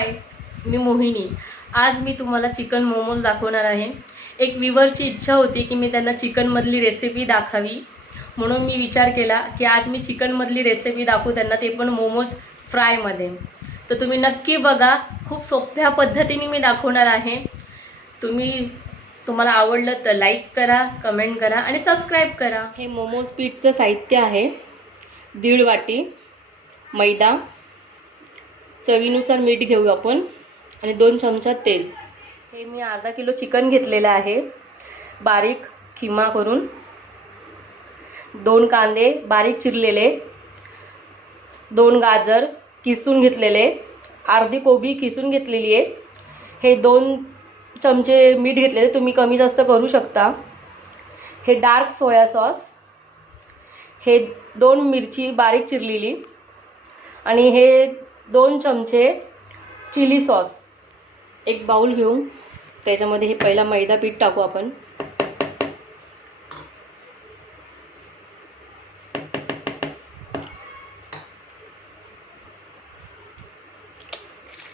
हाय, मी मोहिनी। आज मी तुम्हाला चिकन मोमोज दाखवणार आहे। एक व्ह्यूअरची इच्छा होती की मी त्यांना चिकनमधली रेसिपी दाखवावी, म्हणून मी विचार केला की आज मी चिकनमधली रेसिपी दाखवू त्यांना, ते पण मोमोज फ्रायमध्ये। तर तुम्ही नक्की बघा, खूप सोप्या पद्धतीने मी दाखवणार आहे। तुम्हाला आवडलं तर लाईक करा, कमेंट करा आणि सबस्क्राईब करा। हे मोमोज पीठचं साहित्य आहे: 1.5 वाटी मैदा, चवीनुसार मीठ घेऊ आपण आणि 2 चमचा तेल। हे मी अर्धा किलो चिकन घेतलेलं आहे, बारीक खिमा करून। 2 कांदे बारीक चिरलेले, 2 गाजर किसून घेतलेले, अर्धी कोबी किसून घेतलेली आहे। हे 2 चमचे मीठ घेतलेले, तुम्ही कमी जास्त करू शकता। हे डार्क सोया सॉस, हे 2 मिरची बारीक चिरलेली आणि हे 2 चमचे चिली सॉस। एक बाउल घेऊ, त्याच्यामध्ये हे पहिला मैदा पीठ टाकू आपण।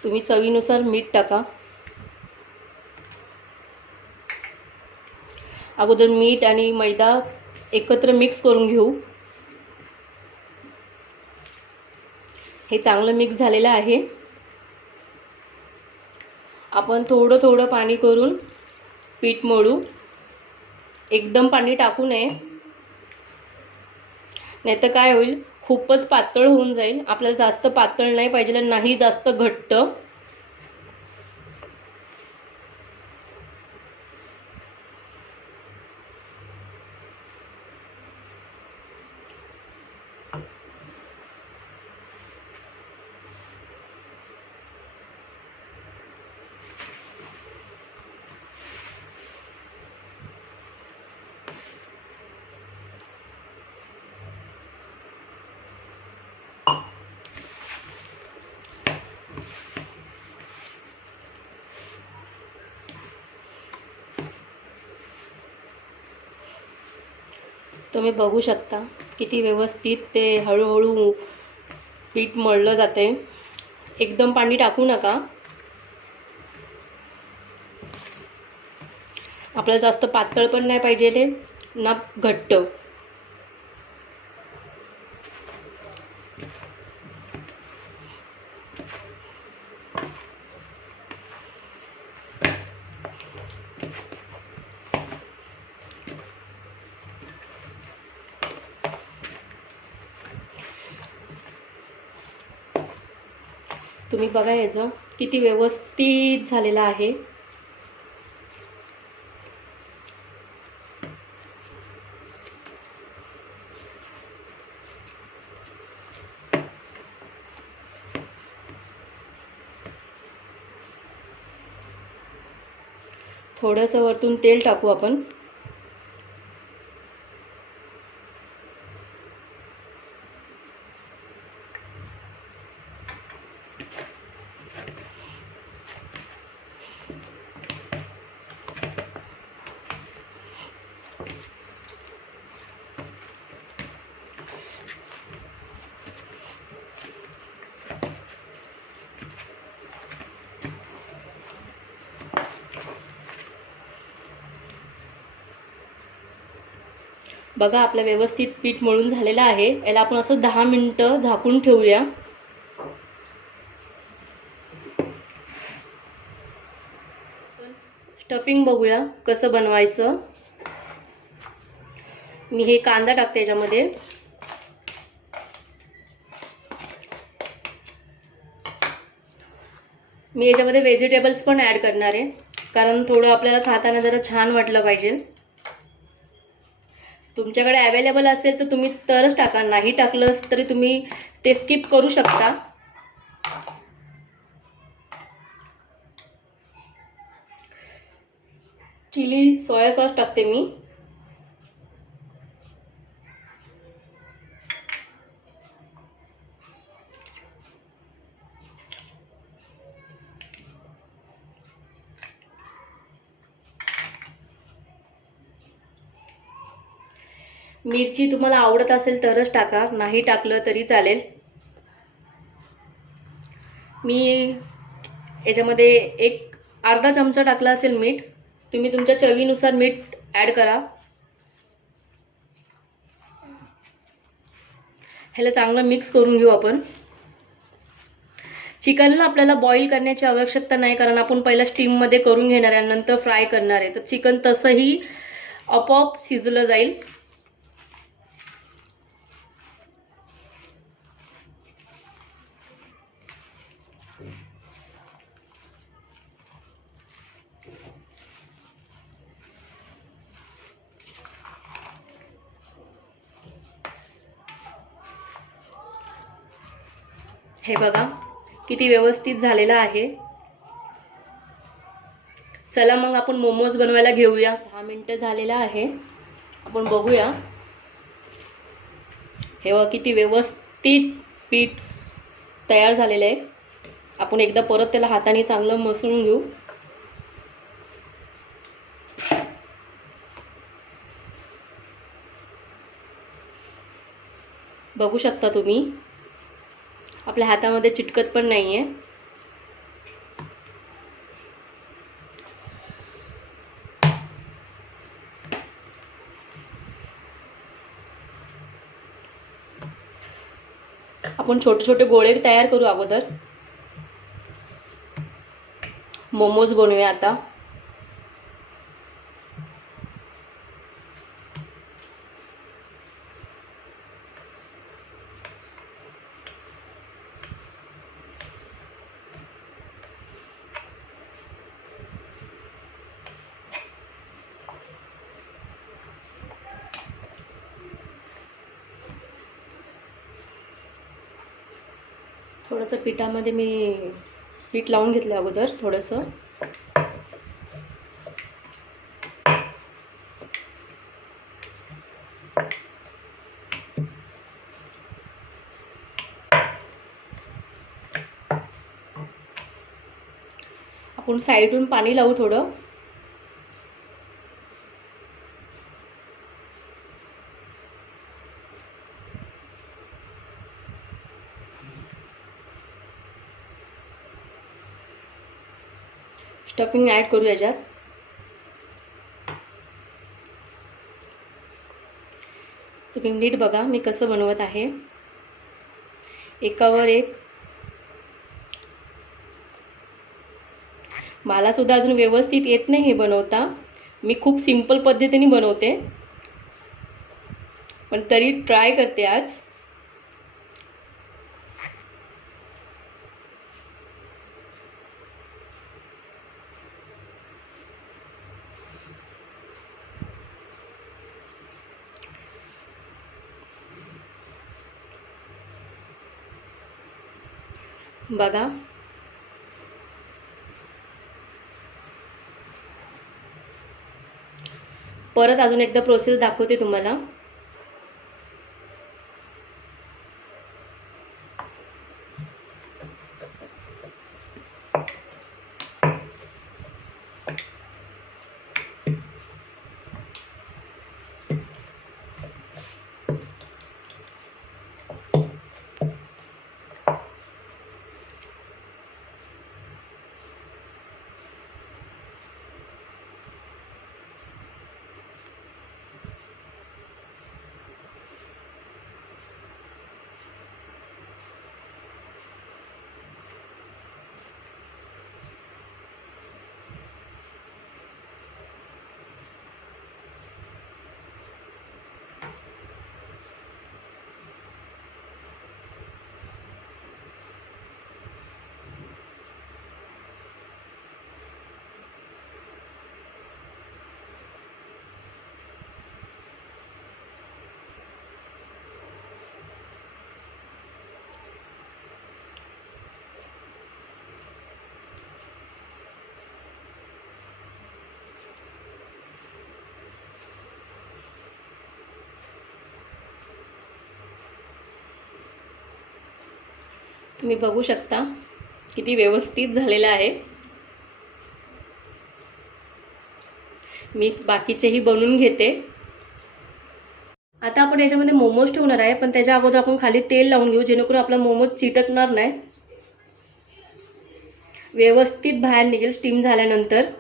तुम्ही चवीनुसार मीठ टाका। अगोदर मीठ आणि मैदा एकत्र मिक्स करून घेऊ। हे चांगलं मिक्स झालेलं आहे। आपण थोडं थोडं पाणी करून पीठ मळू, एकदम पाणी टाकू नये, नाहीतर काय होईल, खूपच पातळ होऊन जाईल। आपल्याला जास्त पातळ नाही पाहिजे, नाही जास्त घट्ट। तुम्ही बघू शकता किती व्यवस्थित ते हळूहळू पीठ मळलं जाते। एकदम पाणी टाकू नका, आपल्याला जास्त पातळ पण नाही पाहिजे ना घट्ट। तुम्ही बघा याचं किती व्यवस्थित झालेलं आहे। थोडंसं वरतून तेल टाकू आपण। बघा, आपलं व्यवस्थित पीठ मळून झालेलं आहे। याला आपण असं 10 मिनिटं झाकून ठेवूया। स्टफिंग बघूया कसं बनवायचं। मी हे कांदा टाकते याच्यामध्ये, मी याच्यामध्ये व्हेजिटेबल्स पण ॲड करणार आहे, कारण थोडं आपल्याला खाताना जरा छान वाटलं पाहिजे। तुमच्याकडे अवेलेबल असेल तर तुम्ही तरच टाका, नाही टाकलं तरी तुम्ही ते स्किप करू शकता। चिली सोया सॉस टाकते मी। मिरची तुम्हाला आवडत असेल तरच टाका, नाही टाकलं तरी चालेल। मी याच्यामध्ये एक अर्धा चमचा टाकला असेल मीठ. तुम्ही तुमच्या चवीनुसार मीठ ॲड करा. ह्याला चांगलं मिक्स करून घेऊ आपण. चिकनला आपल्याला बॉईल करण्याची आवश्यकता नाही, कारण आपण पहिला स्टीममध्ये करून घेणार आहे, नंतर फ्राय करणार आहे. तर चिकन तसंही आपोआप शिजलं जाईल. हे बघा किती व्यवस्थित झालेलं आहे. चला मग आपण मोमोज बनवायला घेऊया. 10 मिनिटं झालेलं आहे, आपण बघूया. हे बघा किती व्यवस्थित पीठ तयार झालेलं आहे. आपण एकदा परत त्याला हाताने चांगलं मसळून घेऊ. बघू शकता तुम्ही, आपल्या हातामध्ये चिटकत पण नाहीये. आपण छोटे छोटे गोळे तयार करू अगोदर. मोमोज बनवूया आता. थोडंसं पिठामध्ये मी पीठ लावून घेतलं अगोदर थोडंसं. आपण साईडून पाणी लावू थोडं. स्टफिंग ॲड करू याच्यात. तुम्ही नीट बघा मी कसं बनवत आहे, एकावर एक. मला सुद्धा अजून व्यवस्थित येत नाही हे बनवता. मी खूप सिंपल पद्धतीने बनवते, पण तरी ट्राय करते आज. बघा परत अजून एकदा प्रोसेस दाखवते तुम्हाला. तुम्ही बघू शकता किती व्यवस्थित झालेला आहे. मी बाकीचेही बनवून घेते. आता आपण याच्यामध्ये मोमोज ठेवणार आहे, पण त्याच्या अगोदर आपण खाली तेल लावून घेऊ, जेणेकरून आपला मोमोज चिटकणार नाही. व्यवस्थित बाहेर निघेल स्टीम झाल्यानंतर.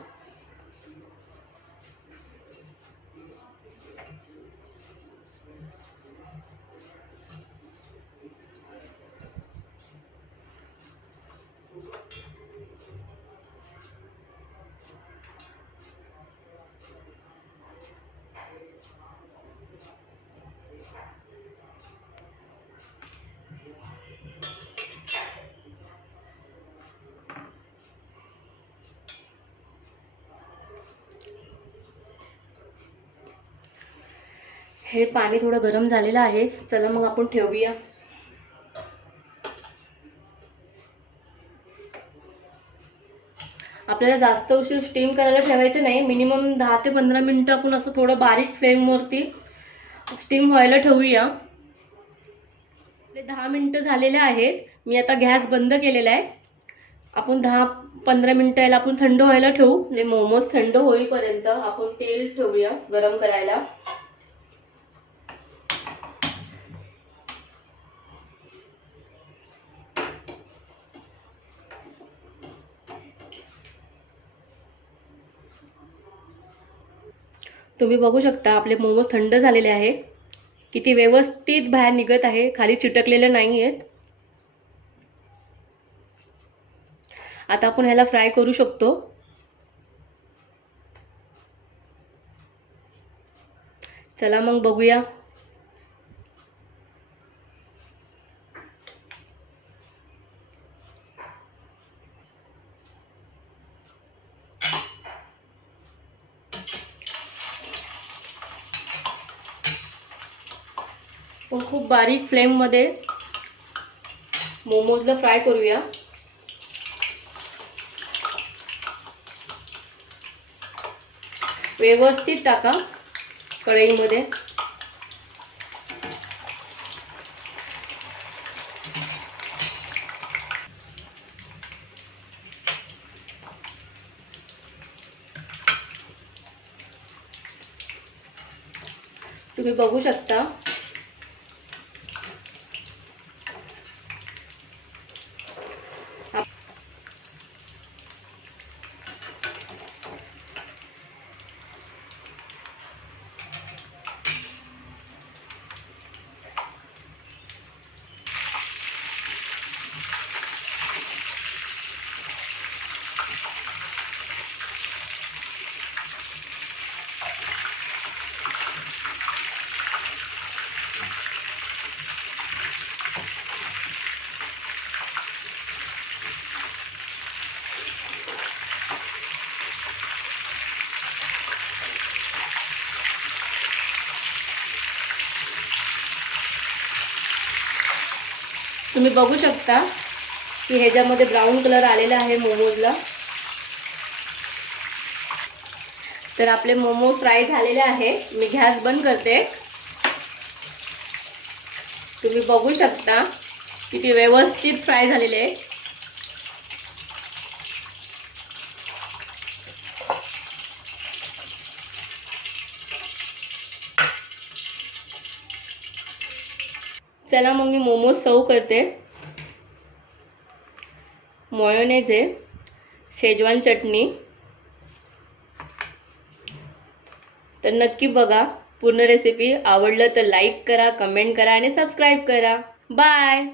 हे पाणी थोडं गरम झालेलं आहे. चला मग आपण ठेवूया. आपल्याला जास्त उशीर स्टीम करायला ठेवायचं नाही. मिनिमम 10 ते 15 मिनिटं आपण असं थोडं बारीक फ्लेमवरती स्टीम व्हायला ठेवूया. 10 मिनिटं झालेले आहेत. मी आता गॅस बंद केलेला आहे. आपण 10-15 मिनिटं याला आपण थंड व्हायला ठेवू. म्हणजे मोमोज थंड होईपर्यंत आपण तेल ठेवूया गरम करायला. तुम्ही बघू शकता आपले मोमोज थंड झालेले आहे. किती व्यवस्थित बाहेर निघत आहे, खाली चिटकलेले नाही आहेत. आता आपण ह्याला फ्राय करू शकतो. चला मग बघूया. पण खूप बारीक फ्लेममध्ये मोमोजला फ्राय करूया. व्यवस्थित टाका कढईमध्ये. तुम्ही बघू शकता तुम्ही बघू शकता की ह्याच्यामध्ये ब्राऊन कलर आलेला आहे मोमोजला. तर आपले मोमो फ्राय झालेले आहे. मी गॅस बंद करते. तुम्ही बघू शकता किती व्यवस्थित फ्राय झालेले आहे. चला मग मी मोमोज सर्व करते. मेयोनेज आहे, शेजवान चटणी. तर नक्की बघा पूर्ण रेसिपी. आवडलं तर लाईक करा, कमेंट करा आणि सबस्क्राईब करा. बाय.